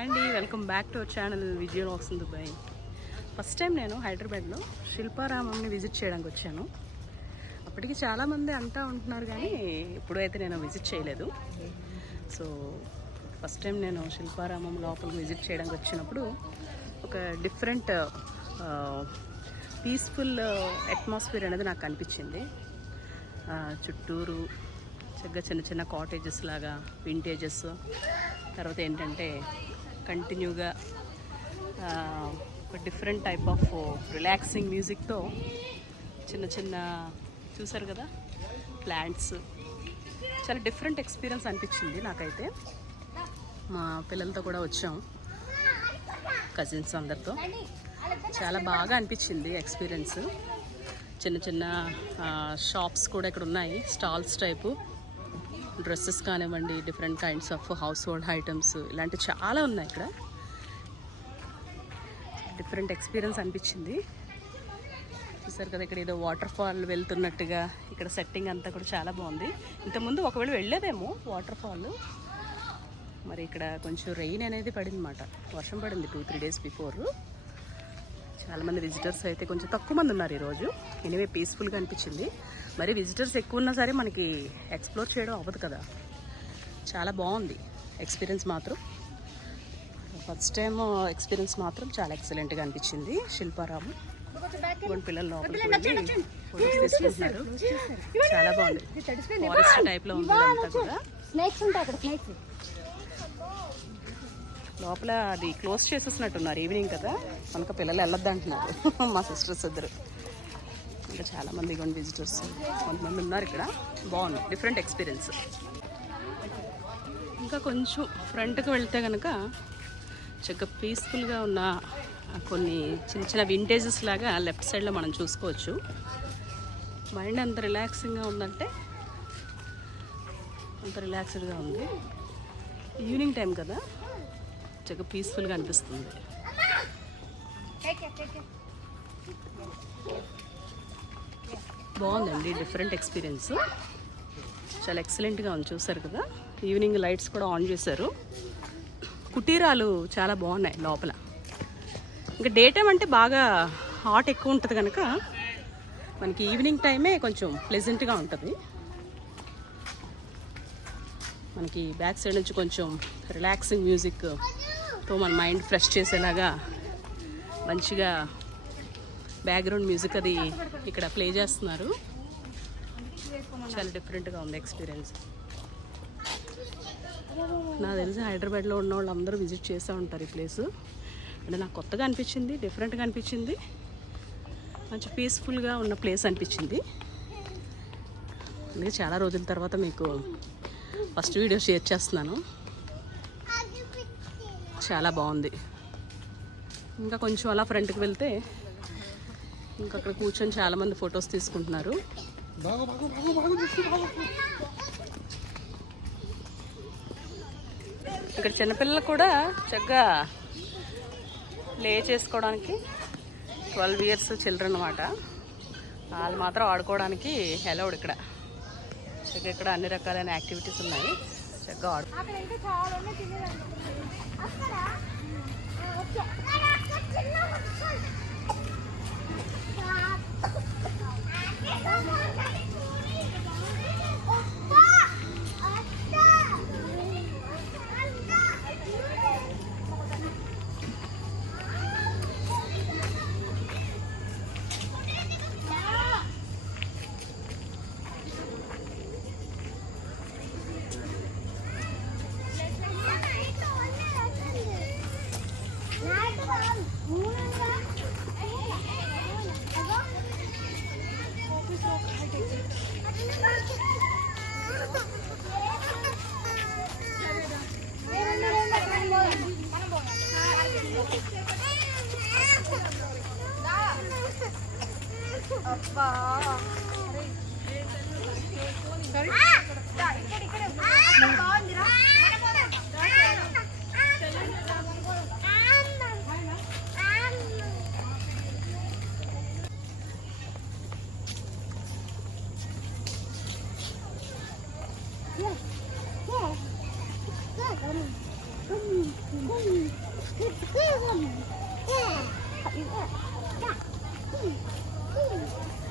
అండి welcome back to our channel Vijay lakhs in Dubai. First time నేను హైదరాబాద్లో శిల్పారామంని visit చేయడానికి వచ్చాను. అప్పటికి చాలామంది అంటా ఉంటున్నారు కానీ ఇప్పుడైతే నేను విజిట్ చేయలేదు. సో ఫస్ట్ టైం నేను శిల్పారామం లోపల విజిట్ చేయడానికి వచ్చినప్పుడు ఒక డిఫరెంట్ పీస్ఫుల్ అట్మాస్ఫియర్ అనేది నాకు అనిపించింది. చుట్టూరు చక్కగా చిన్న చిన్న కాటేజెస్ లాగా వింటేజెస్ తర్వాత ఏంటంటే కంటిన్యూగా ఒక డిఫరెంట్ టైప్ ఆఫ్ రిలాక్సింగ్ మ్యూజిక్తో చిన్న చిన్న చూసారు కదా ప్లాంట్స్. చాలా డిఫరెంట్ ఎక్స్పీరియన్స్ అనిపించింది నాకైతే. మా పిల్లలతో కూడా వచ్చాం కజిన్స్ అందరితో. చాలా బాగా అనిపించింది ఎక్స్పీరియన్స్. చిన్న చిన్న షాప్స్ కూడా ఇక్కడ ఉన్నాయి స్టాల్స్ టైపు. డ్రెస్సెస్ కానివ్వండి different kinds of household items ఇలాంటివి చాలా ఉన్నాయి ఇక్కడ. డిఫరెంట్ ఎక్స్పీరియన్స్ అనిపించింది. చూసారు కదా ఇక్కడ ఏదో వాటర్ ఫాల్ వెళ్తున్నట్టుగా ఇక్కడ సెట్టింగ్ అంతా కూడా చాలా బాగుంది. ఇంతకుముందు ఒకవేళ వెళ్ళేదేమో వాటర్ ఫాల్ మరి ఇక్కడ కొంచెం రెయిన్ అనేది పడింది అనమాట వర్షం పడింది టూ త్రీ డేస్ బిఫోర్ చాలామంది విజిటర్స్ అయితే కొంచెం తక్కువ మంది ఉన్నారు ఈరోజు. ఎనివే పీస్ఫుల్గా అనిపించింది. మరి విజిటర్స్ ఎక్కువ ఉన్నా సరే మనకి ఎక్స్ప్లోర్ చేయడం అవ్వదు కదా. చాలా బాగుంది ఎక్స్పీరియన్స్ మాత్రం. ఫస్ట్ టైం ఎక్స్పీరియన్స్ మాత్రం చాలా ఎక్సలెంట్గా అనిపించింది. శిల్పారాము కొన్ని పిల్లలు లోపలికి వెళ్ళి ఫోటోస్ తీసుకుంటున్నారు. చాలా బాగుంది. ఫారెస్ట్ టైప్లో ఉంది ఇదంతా కూడా. స్నేక్స్ ఉంటాయి అక్కడ స్నేక్స్ లోపల అది క్లోజ్ చేసేసినట్టున్నారు. ఈవినింగ్ కదా. కనుక పిల్లలు వెళ్ళొద్దు అంటున్నారు. మా సిస్టర్స్ ఇద్దరు. ఇంకా చాలామంది కొన్ని విజిటర్స్ కొంతమంది ఉన్నారు ఇక్కడ. బాగుంది డిఫరెంట్ ఎక్స్పీరియన్స్ ఇంకా కొంచెం ఫ్రంట్కి వెళ్తే కనుక చక్కగా పీస్ఫుల్గా ఉన్న కొన్ని చిన్న చిన్న వింటేజెస్ లాగా లెఫ్ట్ సైడ్లో మనం చూసుకోవచ్చు. మైండ్ అంత రిలాక్సింగ్గా ఉందంటే అంత రిలాక్స్డ్గా ఉంది. ఈవినింగ్ టైం కదా. చక్కగా పీస్ఫుల్గా అనిపిస్తుంది. బాగుందండి డిఫరెంట్ ఎక్స్పీరియన్స్. చాలా ఎక్సలెంట్గా ఉంది చూసారు కదా? ఈవినింగ్ లైట్స్ కూడా ఆన్ చేశారు. కుటీరాలు చాలా బాగున్నాయి లోపల. ఇంకా డే టైం అంటే బాగా హాట్ ఎక్కువ ఉంటుంది కనుక మనకి ఈవినింగ్ టైమే కొంచెం ప్లెజెంట్గా ఉంటుంది. మనకి బ్యాక్ సైడ్ నుంచి కొంచెం రిలాక్సింగ్ మ్యూజిక్తో మన మైండ్ ఫ్రెష్ చేసేలాగా మంచిగా బ్యాక్గ్రౌండ్ మ్యూజిక్ అది ఇక్కడ ప్లే చేస్తున్నారు. చాలా డిఫరెంట్గా ఉంది ఎక్స్పీరియన్స్ నాకు తెలిసి హైదరాబాద్లో ఉన్న వాళ్ళందరూ విజిట్ చేస్తూ ఉంటారు ఈ ప్లేస్ అంటే నాకు కొత్తగా అనిపించింది డిఫరెంట్గా అనిపించింది. మంచి పీస్ఫుల్గా ఉన్న ప్లేస్ అనిపించింది. అందుకే చాలా రోజుల తర్వాత మీకు ఫస్ట్ వీడియో షేర్ చేస్తున్నాను. చాలా బాగుంది. ఇంకా కొంచెం అలా ఫ్రంట్కి వెళ్తే ఇంకా అక్కడ కూర్చొని చాలామంది ఫొటోస్ తీసుకుంటున్నారు. ఇక్కడ చిన్నపిల్లలు కూడా చక్కగా ప్లే చేసుకోవడానికి ట్వెల్వ్ ఇయర్స్ చిల్డ్రన్ అనమాట వాళ్ళు మాత్రం ఆడుకోవడానికి అలౌడ్ ఇక్కడ. ఇక్కడ అన్ని రకాలైన యాక్టివిటీస్ ఉన్నాయి. చక్కగా ఆడు అబ్బా ఇక్కడ ఇక్కడ బాగుందిరా 哥哥们，公公，哥哥们，好，一个，一个，公公。